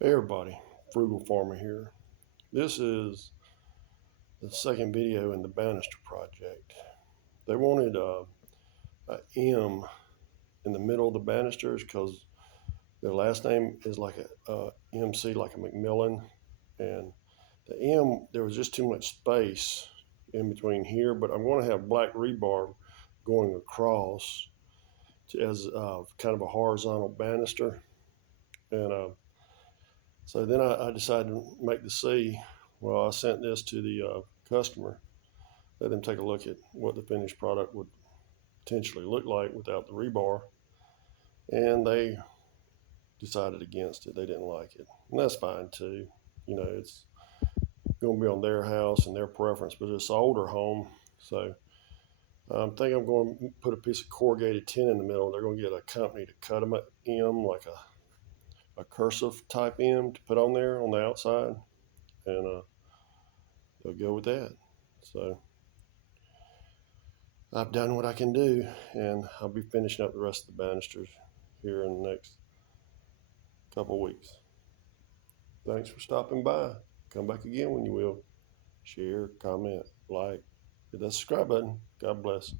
Hey everybody, Frugal Farmer here. This is the second video in the banister project. They wanted a M in the middle of the banisters because their last name is like a MC, like a McMillan, and the M, there was just too much space in between here, but I'm going to have black rebar going across as kind of a horizontal banister. And so then I decided to make the C. Well, I sent this to the customer, let them take a look at what the finished product would potentially look like without the rebar, and they decided against it. They didn't like it, and that's fine too. You know, it's going to be on their house and their preference, but it's an older home, so I think I'm going to put a piece of corrugated tin in the middle. They're going to get a company to cut them at M, like a cursive type M to put on there on the outside, and they'll go with that. So I've done what I can do, and I'll be finishing up the rest of the banisters here in the next couple of weeks. Thanks for stopping by. Come back again when you will. Share, comment, like, hit that subscribe button. God bless.